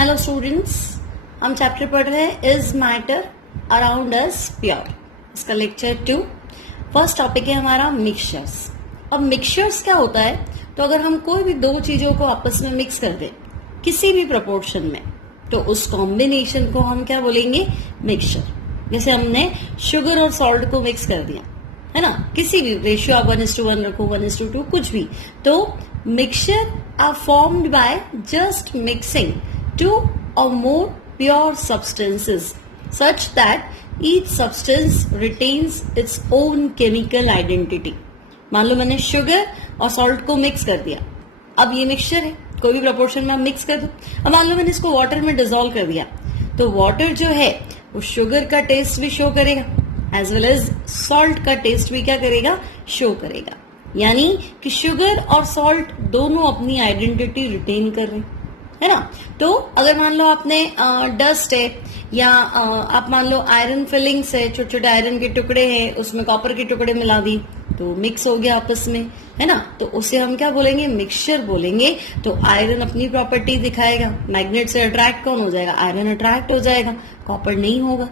Hello students, हम chapter पढ़ रहे हैं is matter around us pure. इसका लेक्चर 2 फर्स्ट टॉपिक है हमारा मिक्सचर्स। अब मिक्सचर्स क्या होता है, तो अगर हम कोई भी दो चीजों को आपस में मिक्स कर दें किसी भी प्रोपोर्शन में, तो उस कॉम्बिनेशन को हम क्या बोलेंगे, मिक्सचर। जैसे हमने शुगर और सॉल्ट को मिक्स कर दिया है ना, किसी भी रेशियो आप 1:1 रखो, 1:2, कुछ भी, तो mixture are formed by just mixing two or more pure substances such that each substance retains its own chemical identity। मान लो मैंने शुगर और सॉल्ट को मिक्स कर दिया, अब ये मिक्सचर है, कोई भी प्रोपोर्शन में आप मिक्स कर दो। अब मान लो मैंने इसको वाटर में डिसॉल्व कर दिया, तो वाटर जो है वो शुगर का टेस्ट भी शो करेगा एज वेल एज सॉल्ट का टेस्ट भी क्या करेगा, शो करेगा। यानी कि शुगर और सॉल्ट दोनों अपनी आइडेंटिटी रिटेन कर रहे हैं, है ना। तो अगर मान लो आपने डस्ट है या आप मान लो आयरन फिलिंग्स है, छोटे छोटे आयरन के टुकड़े हैं, उसमें कॉपर के टुकड़े मिला दी, तो मिक्स हो गया आपस में, है ना। तो उसे हम क्या बोलेंगे, मिक्सचर बोलेंगे। तो आयरन अपनी प्रॉपर्टी दिखाएगा, मैग्नेट से अट्रैक्ट कौन हो जाएगा, आयरन अट्रैक्ट हो जाएगा, कॉपर नहीं होगा,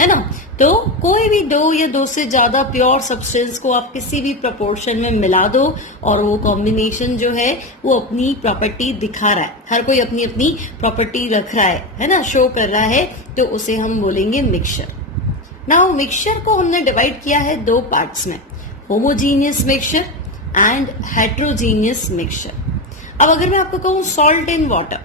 है ना। तो कोई भी दो या दो से ज्यादा प्योर सब्सटेंस को आप किसी भी प्रोपोर्शन में मिला दो और वो कॉम्बिनेशन जो है वो अपनी प्रॉपर्टी दिखा रहा है, हर कोई अपनी अपनी प्रॉपर्टी रख रहा है ना, शो कर रहा है, तो उसे हम बोलेंगे मिक्सचर। नाउ मिक्सचर को हमने डिवाइड किया है दो पार्ट्स में, homogeneous mixture and heterogeneous mixture. अब अगर मैं आपको कहूं सॉल्ट इन वाटर,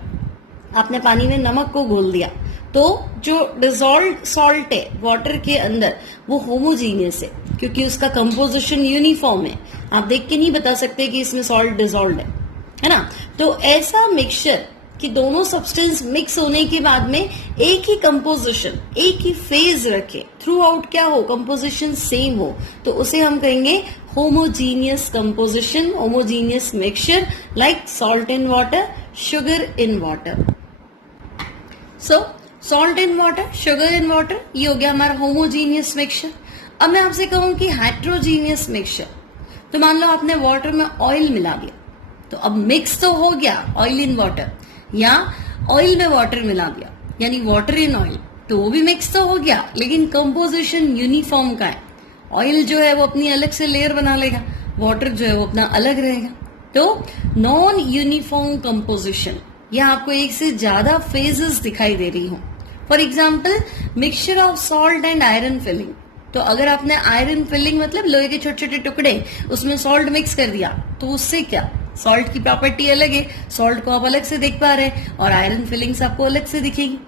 आपने पानी में नमक को घोल दिया, तो जो डिसॉल्व सॉल्ट है वाटर के अंदर वो होमोजीनियस है, क्योंकि उसका कंपोजिशन यूनिफॉर्म है। आप देख के नहीं बता सकते कि इसमें सॉल्ट डिसॉल्व है ना। तो ऐसा मिक्सचर कि दोनों सब्सटेंस मिक्स होने के बाद में एक ही कंपोजिशन, एक ही फेज रखे, थ्रू आउट क्या हो, कंपोजिशन सेम हो, तो उसे हम कहेंगे homogeneous composition, homogeneous mixture, like salt in water, sugar in water. So salt in water, sugar in water, ये हो गया हमारा होमोजीनियस मिक्सचर। अब मैं आपसे कहूं कि हेट्रोजीनियस मिक्सचर, तो मान लो आपने वाटर में ऑयल मिला दिया, तो अब मिक्स तो हो गया ऑयल इन वाटर, या ऑयल में वाटर मिला दिया यानी वाटर इन ऑयल, तो वो भी मिक्स तो हो गया, लेकिन कंपोजिशन यूनिफॉर्म का है। ऑयल जो है वो अपनी अलग से लेयर बना लेगा, वाटर जो है वो अपना अलग रहेगा। तो नॉन यूनिफॉर्म कंपोजिशन, या आपको एक से ज्यादा फेजेस दिखाई दे रही हो। For example mixture of salt and iron filling, तो अगर आपने आयरन फिलिंग मतलब लोहे के छोटे छोटे टुकड़े उसमें सॉल्ट मिक्स कर दिया, तो उससे क्या, सॉल्ट की प्रॉपर्टी अलग है, सॉल्ट को आप अलग से देख पा रहे हैं और आयरन फिलिंग्स आपको अलग से दिखेगी,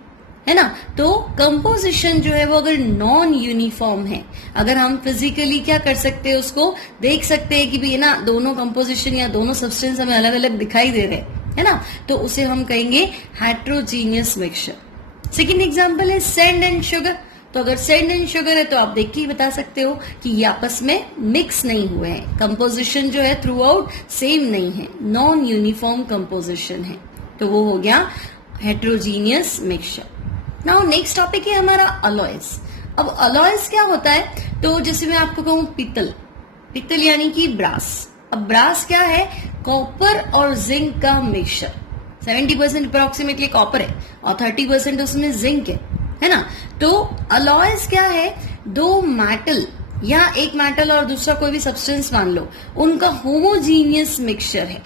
है ना। तो कंपोजिशन जो है वो अगर नॉन यूनिफॉर्म है, अगर हम फिजिकली क्या कर सकते हैं, उसको देख सकते हैं कि भी ना दोनों कंपोजिशन या दोनों सब्सटेंस हमें अलग अलग दिखाई दे रहे हैं, है ना, तो उसे हम कहेंगे हेट्रोजीनियस मिक्सचर। सेकेंड एग्जाम्पल है सैंड एंड शुगर, तो अगर सैंड एंड शुगर है तो आप देख के ही बता सकते हो कि ये आपस में मिक्स नहीं हुए हैं, कंपोजिशन जो है थ्रू आउट सेम नहीं है, नॉन यूनिफॉर्म कंपोजिशन है, तो वो हो गया heterogeneous mixture. Now next topic है हमारा अलॉयज। अब अलॉयज क्या होता है, तो जैसे मैं आपको कहूं पित्तल, पित्तल यानी कि ब्रास। अब ब्रास क्या है, कॉपर और जिंक का मिक्सचर, 70% अप्रोक्सीमेटली कॉपर है और 30% उसमें जिंक है ना। तो अलॉयज क्या है, दो मेटल या एक मेटल और दूसरा कोई भी सब्सटेंस मान लो, उनका होमोजीनियस मिक्सचर है।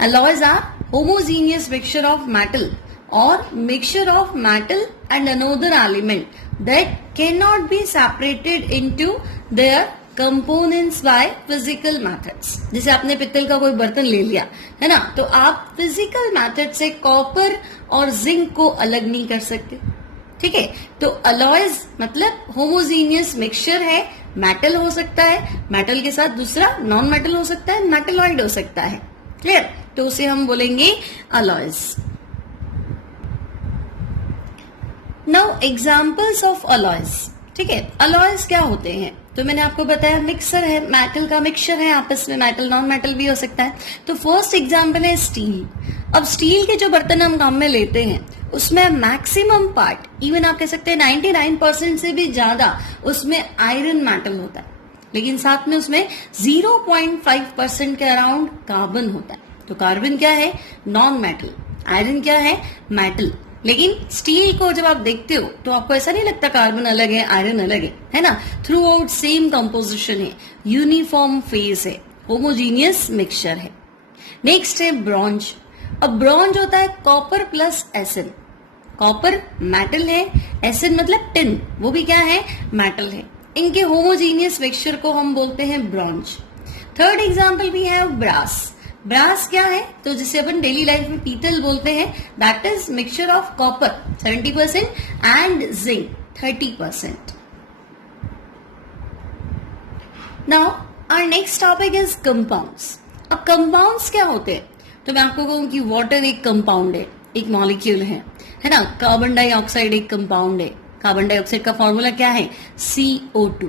Alloys are homogeneous mixture of metal और mixture of metal and another element that can not be separated into their components by physical methods. जैसे आपने पित्तल का कोई बर्तन ले लिया है ना, तो आप फिजिकल मेथड से कॉपर और जिंक को अलग नहीं कर सकते, ठीक है। तो अलॉयज मतलब होमोजीनियस मिक्सचर है, मेटल हो सकता है, मेटल के साथ दूसरा नॉन मेटल हो सकता है, मेटलॉइड हो सकता है, क्लियर, तो उसे हम बोलेंगे alloys. Now examples of alloys, ठीक है। अलॉयज क्या होते हैं, तो मैंने आपको बताया मिक्सर है, मेटल का मिक्सचर है, आपस में मेटल नॉन मेटल भी हो सकता है। तो फर्स्ट एग्जांपल है स्टील। अब स्टील के जो बर्तन हम काम में लेते हैं उसमें मैक्सिमम पार्ट, इवन आप कह सकते हैं 99% से भी ज्यादा उसमें आयरन मेटल होता है, लेकिन साथ में उसमें 0.5% के अराउंड कार्बन होता है। तो कार्बन क्या है, नॉन मेटल, आयरन क्या है? मेटल। लेकिन स्टील को जब आप देखते हो तो आपको ऐसा नहीं लगता कार्बन अलग है, आयरन अलग है ना? थ्रू आउट सेम कंपोजिशन है, यूनिफॉर्म फेज है, होमोजीनियस मिक्सचर है। नेक्स्ट है ब्रॉन्ज। अब ब्रॉन्ज होता है कॉपर प्लस एसिन। कॉपर मेटल है, एसिन मतलब टिन, वो भी क्या है? मेटल है। इनके होमोजीनियस मिक्सचर को हम बोलते हैं bronze. Third example we have brass. Brass क्या है? तो जिसे अपन डेली लाइफ में पीतल बोलते हैं, that is mixture of copper 70% and zinc 30%। Now our next topic is compounds. अब कंपाउंड्स क्या होते हैं? तो मैं आपको कहूं कि वाटर एक कंपाउंड है, एक मॉलिक्यूल है ना? कार्बन डाइऑक्साइड एक कंपाउंड है। कार्बन डाइऑक्साइड का फॉर्मूला क्या है? CO2।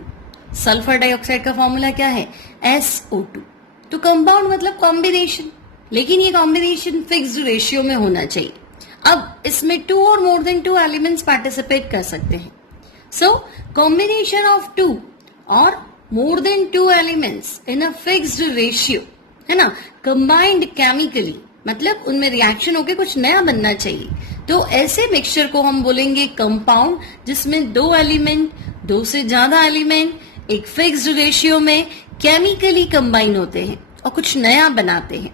सल्फर डाइऑक्साइड का फॉर्मूला क्या है? SO2। तो कंपाउंड मतलब कॉम्बिनेशन, लेकिन ये कॉम्बिनेशन फिक्स्ड रेशियो में होना चाहिए। अब इसमें 2 और मोर देन 2 एलिमेंट्स पार्टिसिपेट कर सकते हैं। सो कॉम्बिनेशन ऑफ 2 और more than 2 elements in a fixed ratio, है ना, कंबाइंड केमिकली, मतलब उनमें रिएक्शन होकर कुछ नया बनना चाहिए। तो ऐसे मिक्सचर को हम बोलेंगे कंपाउंड, जिसमें 2 एलिमेंट, 2 से ज्यादा एलिमेंट एक फिक्स्ड रेशियो में केमिकली कंबाइन होते हैं और कुछ नया बनाते हैं।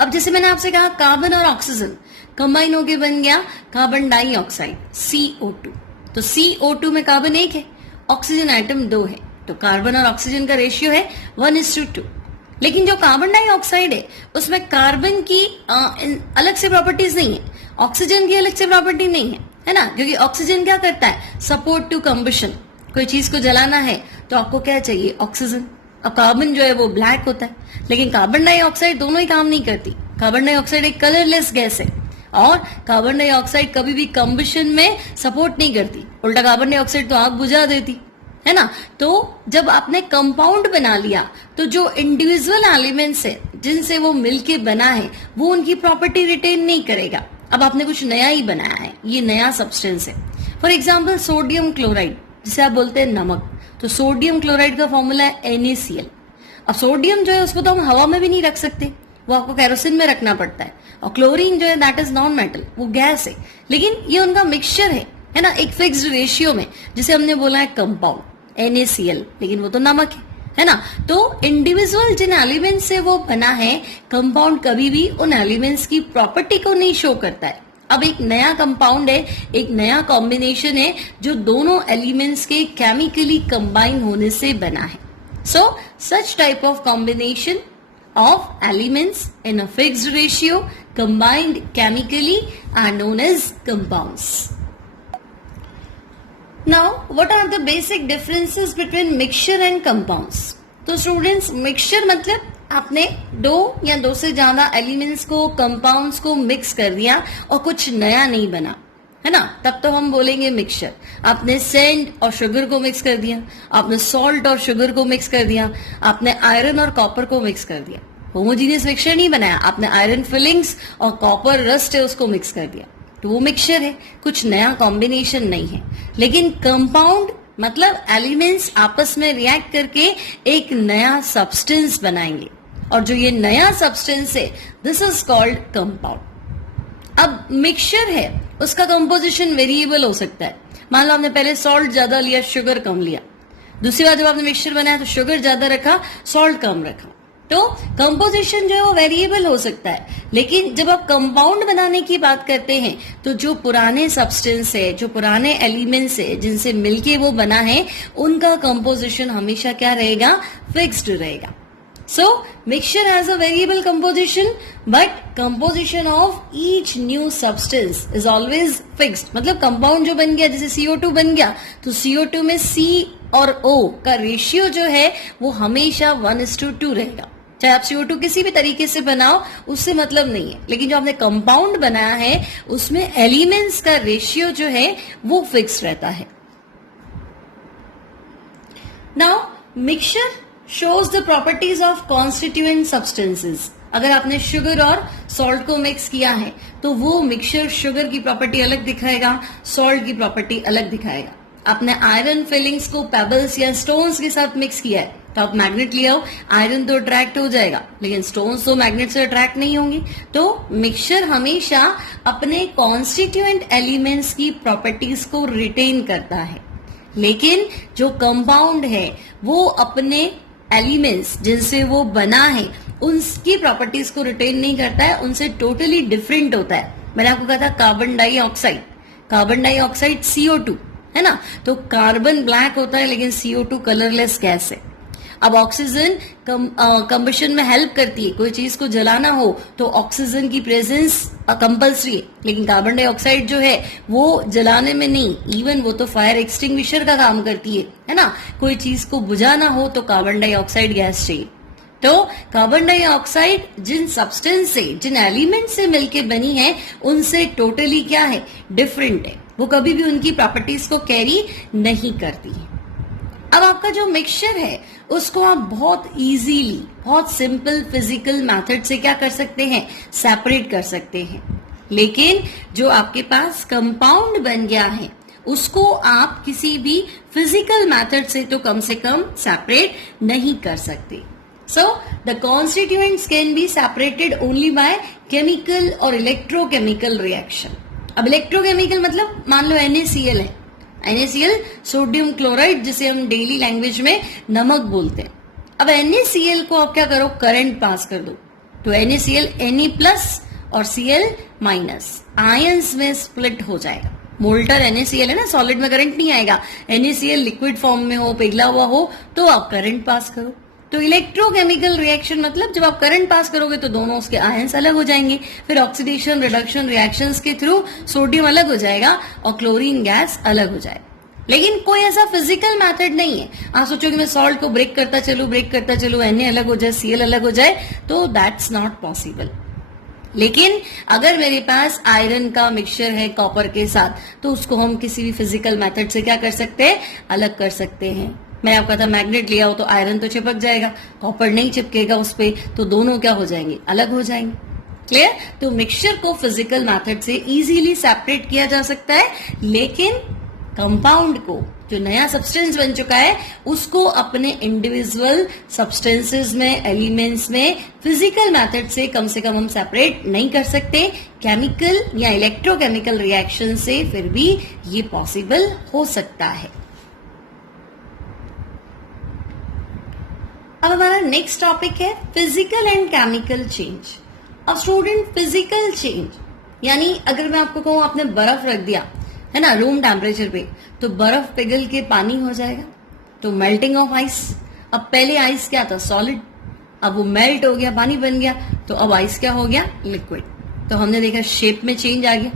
अब जैसे मैंने आपसे कहा कार्बन और ऑक्सीजन कंबाइन होके बन गया कार्बन डाइऑक्साइड CO2। तो CO2 में कार्बन 1 है, ऑक्सीजन एटम 2 है, तो कार्बन और ऑक्सीजन का रेशियो है 1:2। लेकिन जो कार्बन डाइऑक्साइड है उसमें कार्बन की अलग से प्रॉपर्टीज नहीं है, ऑक्सीजन की अलग से प्रॉपर्टी नहीं है ना? क्योंकि ऑक्सीजन क्या करता है? Support to combustion. कोई चीज को जलाना है तो आपको क्या चाहिए? ऑक्सीजन। अब कार्बन जो है वो ब्लैक होता है, लेकिन कार्बन डाइऑक्साइड दोनों ही काम नहीं करती। कार्बन डाइऑक्साइड एक कलरलेस गैस है और कार्बन डाइऑक्साइड कभी भी कंबशन में सपोर्ट नहीं करती, उल्टा कार्बन डाइऑक्साइड तो आग बुझा देती, है ना? तो जब आपने कंपाउंड बना लिया तो जो इंडिविजुअल एलिमेंट्स है जिनसे वो मिलके बना है वो उनकी प्रॉपर्टी रिटेन नहीं करेगा। अब आपने कुछ नया ही बनाया है, ये नया सब्सटेंस है। फॉर एग्जाम्पल सोडियम क्लोराइड, जिसे आप बोलते हैं नमक। तो सोडियम क्लोराइड का फॉर्मूला है NaCl। अब सोडियम जो है उसको तो हम हवा में भी नहीं रख सकते, वो आपको केरोसिन में रखना पड़ता है। और क्लोरीन जो है दैट इज नॉन मेटल, वो गैस है। लेकिन ये उनका मिक्सचर है ना, एक फिक्स्ड रेशियो में, जिसे हमने बोला है कंपाउंड NaCl, लेकिन वो तो नमक है ना? तो इंडिविजुअल जिन एलिमेंट से वो बना है, कंपाउंड कभी भी उन एलिमेंट्स की प्रॉपर्टी को नहीं शो करता है। अब एक नया कंपाउंड है, एक नया कॉम्बिनेशन है जो दोनों एलिमेंट्स के केमिकली कंबाइन होने से बना है। So such type of combination of elements in a fixed ratio combined chemically are known as compounds. Now what are the basic differences between mixture and compounds? तो students, mixture मतलब आपने 2 या 2 से ज्यादा एलिमेंट्स को, कंपाउंड्स को mix कर दिया और कुछ नया नहीं बना, है ना? तब तो हम बोलेंगे मिक्सचर। आपने सैंड और शुगर को मिक्स कर दिया, आपने सॉल्ट और शुगर को मिक्स कर दिया, आपने आयरन और कॉपर को मिक्स कर दिया। होमोजीनियस मिक्सचर नहीं बनाया, आपने आयरन फिलिंग्स और कॉपर रस्ट है उसको मिक्स कर दिया, तो वो मिक्सचर है, कुछ नया कॉम्बिनेशन नहीं है। लेकिन कंपाउंड मतलब एलिमेंट्स आपस में रिएक्ट करके एक नया सब्सटेंस बनाएंगे, और जो ये नया सब्सटेंस है दिस इज कॉल्ड कंपाउंड। अब मिक्सचर है, उसका कंपोजिशन वेरिएबल हो सकता है। मान लो आपने पहले सॉल्ट ज्यादा लिया, शुगर कम लिया, दूसरी बार जब आपने मिक्सचर बनाया तो शुगर ज्यादा रखा, सॉल्ट कम रखा, तो कंपोजिशन जो है वो वेरिएबल हो सकता है। लेकिन जब आप कंपाउंड बनाने की बात करते हैं तो जो पुराने सब्सटेंस है, जो पुराने एलिमेंट्स है जिनसे मिलके वो बना है, उनका कंपोजिशन हमेशा क्या रहेगा? फिक्स्ड रहेगा। So mixture has a variable composition, but composition of each new substance is always fixed. मतलब कंपाउंड जो बन गया, जैसे CO2 बन गया, तो CO2 में C और O का रेशियो जो है वो हमेशा 1:2 रहेगा। चाहे आप CO2 किसी भी तरीके से बनाओ, उससे मतलब नहीं है। लेकिन जो आपने कंपाउंड बनाया है उसमें एलिमेंट्स का रेशियो जो है वो फिक्स रहता है। Now mixture shows the properties of constituent substances. अगर आपने शुगर और सॉल्ट को मिक्स किया है तो वो मिक्सचर शुगर की प्रॉपर्टी अलग दिखाएगा, सॉल्ट की प्रॉपर्टी अलग दिखाएगा। आपने आयरन फिलिंग्स को पेबल्स या स्टोन्स के साथ मिक्स किया है तो आप मैग्नेट ले आओ, आयरन तो अट्रैक्ट हो जाएगा, लेकिन स्टोन्स तो मैग्नेट से अट्रैक्ट नहीं होंगे। तो मिक्सचर हमेशा अपने कॉन्स्टिट्यूएंट एलिमेंट्स की प्रॉपर्टीज को रिटेन करता है, लेकिन जो कंपाउंड है वो अपने एलिमेंट्स जिनसे वो बना है उनकी प्रॉपर्टीज को रिटेन नहीं करता है, उनसे टोटली डिफरेंट होता है। मैंने आपको कहा था carbon dioxide, carbon dioxide CO2 है ना, तो कार्बन ब्लैक होता है लेकिन CO2 कलरलेस गैस है। अब ऑक्सीजन कंबशन में हेल्प करती है, कोई चीज को जलाना हो तो ऑक्सीजन की प्रेजेंस कंपल्सरी है, लेकिन कार्बन डाइऑक्साइड जो है वो जलाने में नहीं, इवन वो तो फायर एक्सटिंग्विशर का काम करती है ना। कोई चीज को बुझाना हो तो कार्बन डाइऑक्साइड गैस चाहिए। तो कार्बन डाइऑक्साइड जिन सब्सटेंस से, जिन एलिमेंट से मिलके बनी है उनसे टोटली क्या है, डिफरेंट है, वो कभी भी उनकी प्रॉपर्टीज को कैरी नहीं करती है। अब आपका जो मिक्सचर है उसको आप बहुत इजीली, बहुत सिंपल फिजिकल मेथड से क्या कर सकते हैं, सेपरेट कर सकते हैं। लेकिन जो आपके पास कंपाउंड बन गया है उसको आप किसी भी फिजिकल मेथड से तो कम से कम सेपरेट नहीं कर सकते। So the constituents can be separated only by chemical और electrochemical reaction। अब इलेक्ट्रोकेमिकल मतलब मान लो NaCl है, NaCl सोडियम क्लोराइड, जिसे हम डेली लैंग्वेज में नमक बोलते हैं। अब NaCl को आप क्या करो, करंट पास कर दो, तो NaCl Na+ और Cl- आयंस में स्प्लिट हो जाएगा। मोल्टर NaCl है ना, सॉलिड में करंट नहीं आएगा। NaCl लिक्विड फॉर्म में हो, पिघला हुआ हो, तो आप करंट पास करो। तो इलेक्ट्रोकेमिकल रिएक्शन मतलब जब आप करंट पास करोगे तो दोनों उसके आयंस अलग हो जाएंगे, फिर ऑक्सीडेशन रिडक्शन रिएक्शंस के थ्रू सोडियम अलग हो जाएगा और क्लोरीन गैस अलग हो जाएगा। लेकिन कोई ऐसा फिजिकल मेथड नहीं है। आप सोचोगे मैं सॉल्ट को ब्रेक करता चलूं Na अलग हो जाए, Cl अलग हो जाए, तो दैट्स नॉट पॉसिबल। लेकिन अगर मेरे पास आयरन का मिक्सचर है कॉपर के साथ, तो उसको हम किसी भी फिजिकल मेथड से क्या कर सकते हैं, अलग कर सकते हैं। मैं आपका था मैग्नेट लिया हो तो आयरन तो चिपक जाएगा, कॉपर नहीं चिपकेगा उस पे, तो दोनों क्या हो जाएंगे, अलग हो जाएंगे। क्लियर? तो मिक्सचर को फिजिकल मेथड से इजीली सेपरेट किया जा सकता है, लेकिन कंपाउंड को, जो नया सब्सटेंस बन चुका है, उसको अपने इंडिविजुअल सब्सटेंसेस में, एलिमेंट्स में फिजिकल मेथड से कम हम सेपरेट नहीं कर सकते। केमिकल या इलेक्ट्रोकेमिकल रिएक्शन से फिर भी ये पॉसिबल हो सकता है। अब हमारा नेक्स्ट टॉपिक है फिजिकल एंड केमिकल चेंज। अब स्टूडेंट, फिजिकल चेंज यानी अगर मैं आपको कहूं आपने बर्फ रख दिया है ना रूम टेम्परेचर पे, तो बर्फ पिघल के पानी हो जाएगा, तो मेल्टिंग ऑफ आइस। अब पहले आइस क्या था, सॉलिड, अब वो मेल्ट हो गया, पानी बन गया, तो अब आइस क्या हो गया, लिक्विड। तो हमने देखा शेप में चेंज आ गया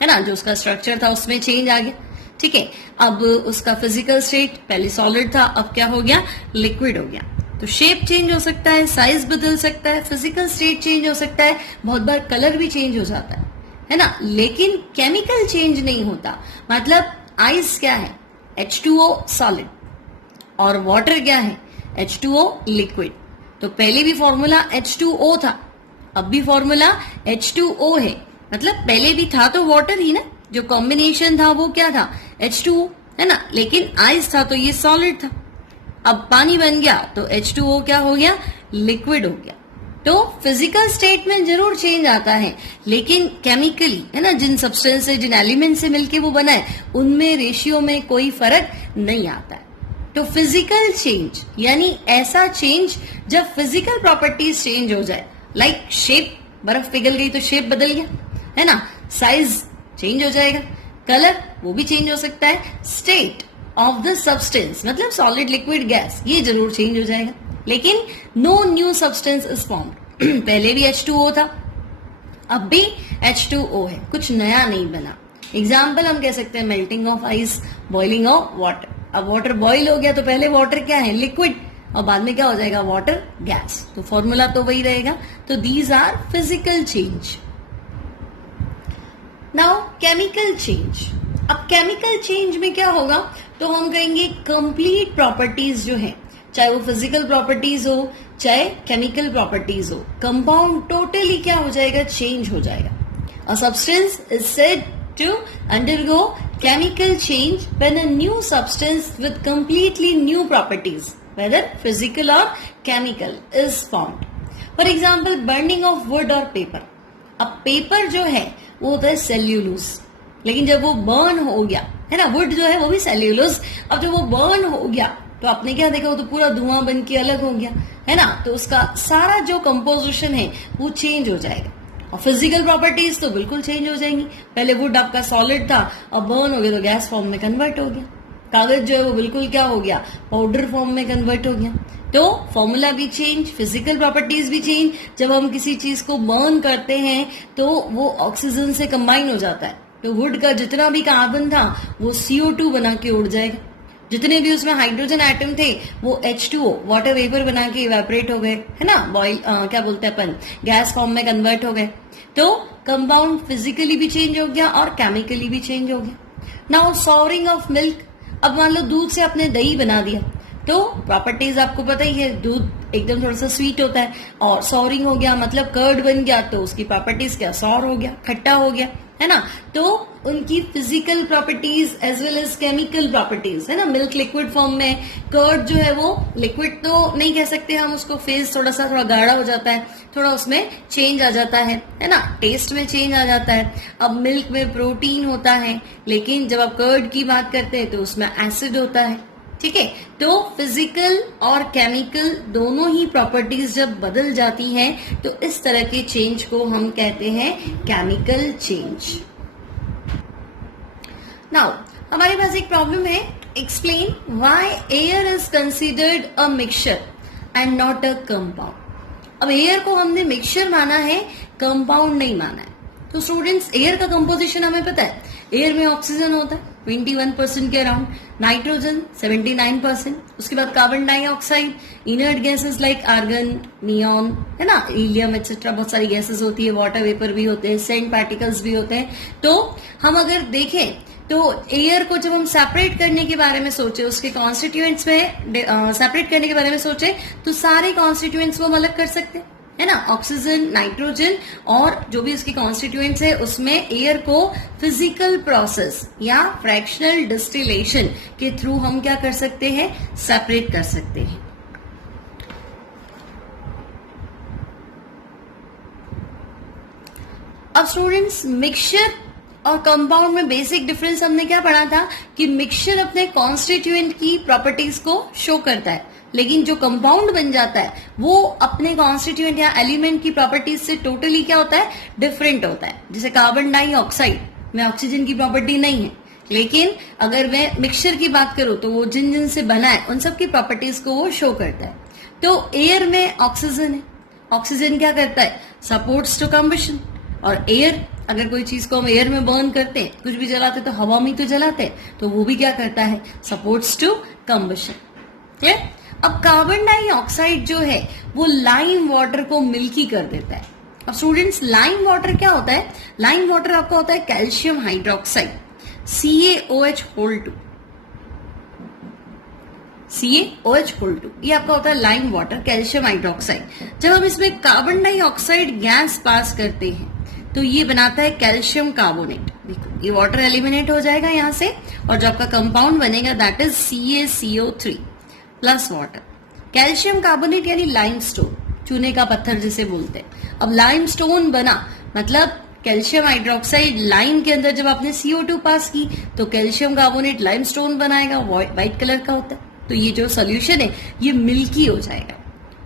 है ना, जो उसका स्ट्रक्चर था उसमें चेंज आ गया। ठीक है, अब उसका फिजिकल स्टेट पहले सॉलिड था, अब क्या हो गया, लिक्विड हो गया। तो शेप चेंज हो सकता है, साइज बदल सकता है, फिजिकल स्टेट चेंज हो सकता है, बहुत बार कलर भी चेंज हो जाता है ना, लेकिन केमिकल चेंज नहीं होता। मतलब आइस क्या है, H2O सॉलिड, और वाटर क्या है, H2O लिक्विड। तो पहले भी फॉर्मूला H2O था, अब भी फॉर्मूला H2O है, मतलब पहले भी था तो वाटर ही ना, जो कॉम्बिनेशन था वो क्या था, H2O है ना, लेकिन आइस था तो ये सॉलिड था। अब पानी बन गया तो H2O क्या हो गया, लिक्विड हो गया। तो फिजिकल स्टेट में जरूर चेंज आता है, लेकिन केमिकली है ना, जिन सब्सटेंस से, जिन एलिमेंट से मिलके वो बना है, उनमें रेशियो में कोई फर्क नहीं आता है। तो फिजिकल चेंज यानी ऐसा चेंज जब फिजिकल प्रॉपर्टीज चेंज हो जाए, लाइक शेप, बर्फ पिघल गई तो शेप बदल गया है ना, साइज चेंज हो जाएगा, कलर वो भी चेंज हो सकता है, स्टेट ऑफ द सब्सटेंस मतलब सॉलिड लिक्विड गैस ये जरूर चेंज हो जाएगा, लेकिन no new substance is formed. पहले भी H2O था, अब भी H2O है, कुछ नया नहीं बना। एग्जाम्पल हम कह सकते हैं melting of ice, boiling of water. अब वाटर बॉईल हो गया तो पहले वाटर क्या है, लिक्विड, और बाद में क्या हो जाएगा, वाटर गैस। तो फॉर्मूला तो वही रहेगा। तो these are physical change. Now chemical change. अब केमिकल चेंज में क्या होगा, तो हम कहेंगे कंप्लीट प्रॉपर्टीज जो है, चाहे वो फिजिकल प्रॉपर्टीज हो चाहे केमिकल प्रॉपर्टीज हो, कंपाउंड टोटली क्या हो जाएगा, चेंज हो जाएगा। A substance is said to undergo chemical change when a new substance with completely new properties whether physical or chemical is formed. For example, burning of wood or paper. अब paper जो है वो होता है cellulose, लेकिन जब वो burn हो गया है ना, वुड जो है वो भी सेल्यूलोज, अब जब वो बर्न हो गया तो आपने क्या देखा, वो तो पूरा धुआं बन के अलग हो गया है ना, तो उसका सारा जो कंपोजिशन है वो चेंज हो जाएगा। और फिजिकल प्रॉपर्टीज तो बिल्कुल चेंज हो जाएंगी। पहले वुड आपका सॉलिड था, अब बर्न हो गया तो गैस फॉर्म में कन्वर्ट हो गया। कागज जो है वो बिल्कुल क्या हो गया, पाउडर फॉर्म में कन्वर्ट हो गया। तो फॉर्मूला भी चेंज, फिजिकल प्रॉपर्टीज भी चेंज। जब हम किसी चीज को बर्न करते हैं तो वो ऑक्सीजन से कंबाइन हो जाता है, तो वुड का जितना भी कार्बन था वो CO2 बना के उड़ जाएगा, जितने भी उसमें हाइड्रोजन एटम थे वो H2O वाटर वेपर बना के इवेपोरेट हो गए, है ना, बॉइल क्या बोलते हैं अपन, गैस फॉर्म में कन्वर्ट हो गए। तो कंपाउंड फिजिकली भी चेंज हो गया और केमिकली भी चेंज हो गया। नाउ सॉवरिंग ऑफ मिल्क, अब मान लो दूध से आपने दही बना दिया, तो प्रॉपर्टीज आपको पता ही है, दूध एकदम थोड़ा सा स्वीट होता है, और सॉरिंग हो गया मतलब कर्ड बन गया, तो उसकी प्रॉपर्टीज क्या, सॉर हो गया, खट्टा हो गया, है ना। तो उनकी physical properties as well as chemical properties, है ना। मिल्क लिक्विड फॉर्म में, कर्ड जो है वो लिक्विड तो नहीं कह सकते हम उसको, फेस थोड़ा गाढ़ा हो जाता है, थोड़ा उसमें चेंज आ जाता है ना, टेस्ट में चेंज आ जाता है। अब मिल्क में प्रोटीन होता है, लेकिन जब आप कर्ड की बात करते हैं तो उसमें एसिड होता है, ठीक है। तो फिजिकल और केमिकल दोनों ही प्रॉपर्टीज जब बदल जाती हैं तो इस तरह के चेंज को हम कहते हैं केमिकल चेंज। नाउ हमारे पास एक प्रॉब्लम है, explain why air is considered a mixture and not a compound. अब एयर को हमने मिक्सचर माना है, कंपाउंड नहीं माना है। तो स्टूडेंट्स, एयर का कंपोजिशन हमें पता है, एयर में ऑक्सीजन होता है 21% के अराउंड, नाइट्रोजन 79%, उसके बाद carbon dioxide, inert gases like argon, neon, है ना, हीलियम एक्सेट्रा, बहुत सारी गैसेस होती है, वाटर वेपर भी होते हैं, सेंट पार्टिकल्स भी होते हैं। तो हम अगर देखें तो एयर को जब हम सेपरेट करने के बारे में सोचे, उसके कॉन्स्टिट्यूएंट्स में सेपरेट करने के बारे में सोचे, तो सारे कॉन्स्टिट्यूएंट्स वो हम अलग कर सकते हैं, है ना, ऑक्सीजन, नाइट्रोजन और जो भी उसके कॉन्स्टिट्यूएंट्स है, उसमें एयर को फिजिकल प्रोसेस या फ्रैक्शनल डिस्टिलेशन के थ्रू हम क्या कर सकते हैं, सेपरेट कर सकते हैं। अब स्टूडेंट्स, मिक्सचर और कंपाउंड में बेसिक डिफरेंस हमने क्या पढ़ा था कि मिक्सचर अपने कॉन्स्टिट्यूएंट की प्रॉपर्टीज को शो करता है, लेकिन जो कंपाउंड बन जाता है वो अपने कॉन्स्टिट्यूएंट या एलिमेंट की प्रॉपर्टीज से टोटली क्या होता है, डिफरेंट होता है। जैसे कार्बन डाइऑक्साइड में ऑक्सीजन की प्रॉपर्टी नहीं है, लेकिन अगर मैं मिक्सचर की बात करूं तो वो जिन जिन से बना है उन सब की प्रॉपर्टीज को वो शो करता है। तो एयर में ऑक्सीजन है, ऑक्सीजन क्या करता है, सपोर्ट्स टू कंबशन, और एयर, अगर कोई चीज को हम एयर में बर्न करते हैं, कुछ भी जलाते तो हवा में तो जलाते हैं, तो वो भी क्या करता है, सपोर्ट्स टू कंबशन। क्लियर। अब कार्बन डाइऑक्साइड जो है वो लाइम वाटर को मिल्की कर देता है। अब स्टूडेंट्स, लाइम वाटर क्या होता है, लाइम वाटर आपका होता है कैल्शियम हाइड्रोक्साइड, CaOH2, CaOH2, ये आपका होता है लाइम वाटर, कैल्शियम हाइड्रोक्साइड। जब हम इसमें कार्बन डाइऑक्साइड गैस पास करते हैं तो ये बनाता है कैल्शियम कार्बोनेट। देखो, ये वाटर एलिमिनेट हो जाएगा यहाँ से, और जो आपका कंपाउंड बनेगा that is CaCO3 plus water. Calcium carbonate यानी लाइमस्टोन, चूने का पत्थर जिसे बोलते हैं। अब लाइमस्टोन बना मतलब कैल्शियम हाइड्रोक्साइड लाइम के अंदर जब आपने CO2 पास की तो कैल्शियम कार्बोनेट लाइमस्टोन बनाएगा, व्हाइट कलर का होता है। तो ये जो सोल्यूशन है ये मिल्की हो जाएगा।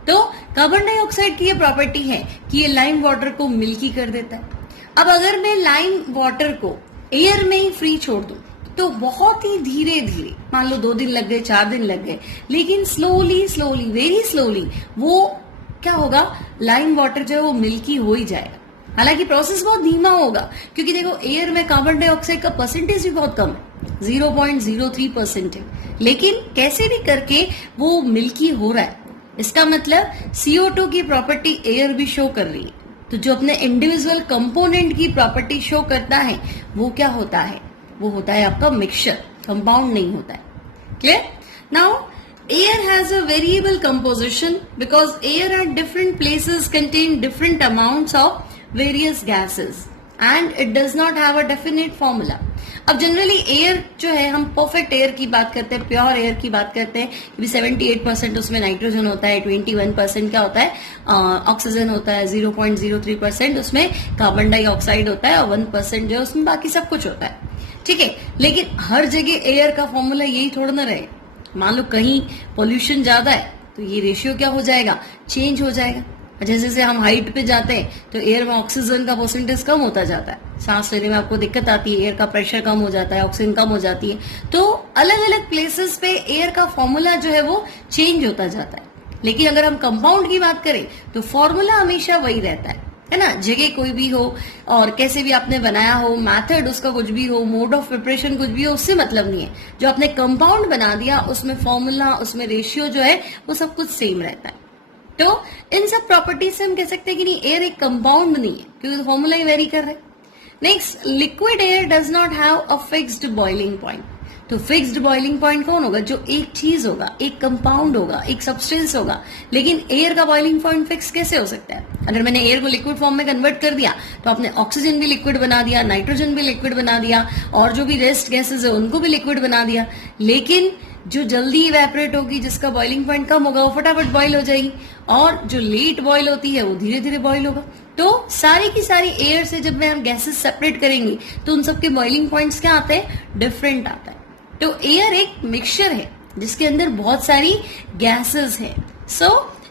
तो कार्बन डाइऑक्साइड की ये प्रॉपर्टी है कि ये लाइम वाटर को मिल्की कर देता है। अब अगर मैं लाइम वाटर को एयर में ही फ्री छोड़ दूं तो बहुत ही धीरे धीरे, मान लो 2 दिन लग गए, 4 दिन लग गए, लेकिन स्लोली स्लोली, वेरी स्लोली वो क्या होगा, लाइम वाटर जो है वो मिल्की हो ही जाएगा। हालांकि प्रोसेस बहुत धीमा होगा, क्योंकि देखो एयर में कार्बन डाइऑक्साइड का परसेंटेज भी बहुत कम है, 0.03% है, लेकिन कैसे भी करके वो मिल्की हो रहा है। इसका मतलब CO2 की प्रॉपर्टी एयर भी शो कर रही है। तो जो अपने इंडिविजुअल कंपोनेंट की प्रॉपर्टी शो करता है वो क्या होता है, वो होता है आपका मिक्सचर, कंपाउंड नहीं होता है। Clear. Now air has a variable composition because air at different places contain different amounts of various gases and it does not have a definite formula. अब जनरली एयर जो है, हम परफेक्ट एयर की बात करते हैं, प्योर एयर की बात करते हैं कि 78% उसमें नाइट्रोजन होता है, 21% क्या होता है, ऑक्सीजन होता है, 0.03% उसमें कार्बन डाइऑक्साइड होता है, और 1% जो है उसमें बाकी सब कुछ होता है। ठीक है, लेकिन हर जगह एयर का फॉर्मूला यही थोड़ा ना रहे। मान लो कहीं पोल्यूशन ज्यादा है तो ये रेशियो क्या हो जाएगा, चेंज हो जाएगा। जैसे जैसे हम हाइट पे जाते हैं तो एयर में ऑक्सीजन का परसेंटेज कम होता जाता है, सांस लेने में आपको दिक्कत आती है, एयर का प्रेशर कम हो जाता है, ऑक्सीजन कम हो जाती है। तो अलग अलग प्लेसेस पे एयर का फॉर्मूला जो है वो चेंज होता जाता है। लेकिन अगर हम कंपाउंड की बात करें तो फॉर्मूला हमेशा वही रहता है ना। जगह कोई भी हो और कैसे भी आपने बनाया हो, मेथड उसका कुछ भी हो, मोड ऑफ प्रिपरेशन कुछ भी हो, उससे मतलब नहीं है। जो आपने कंपाउंड बना दिया उसमें फॉर्मूला, उसमें रेशियो जो है वो सब कुछ सेम रहता है। तो इन सब प्रॉपर्टीज से हम कह सकते हैं कि नहीं, एयर एक कंपाउंड नहीं है क्योंकि फॉर्मूला ही वेरी कर रहे हैं। Next, liquid air does not have a fixed boiling point. तो फिक्स्ड बॉइलिंग पॉइंट कौन होगा, जो एक चीज होगा, एक कंपाउंड होगा, एक सब्सटेंस होगा। लेकिन एयर का बॉइलिंग पॉइंट फिक्स कैसे हो सकता है? अगर मैंने एयर को लिक्विड फॉर्म में कन्वर्ट कर दिया तो आपने ऑक्सीजन भी लिक्विड बना दिया, नाइट्रोजन भी लिक्विड बना दिया, और जो भी रेस्ट गैसेज है उनको भी लिक्विड बना दिया। लेकिन जो जल्दी इवेपोरेट होगी, जिसका बॉइलिंग पॉइंट कम होगा, वो फटाफट बॉइल हो जाएगी, और जो लेट बॉइल होती है वो धीरे धीरे बॉइल होगा। तो सारी की सारी एयर से जब मैं हम गैसेस सेपरेट करेंगे तो उन सबके बॉइलिंग पॉइंट्स क्या आते हैं, डिफरेंट आता है। तो एयर एक मिक्सचर है जिसके अंदर बहुत सारी गैसेस है। सो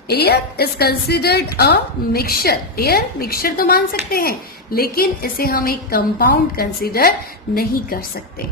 air is considered a mixture. Air mixture तो मान सकते हैं, लेकिन इसे हम एक कंपाउंड कंसिडर नहीं कर सकते।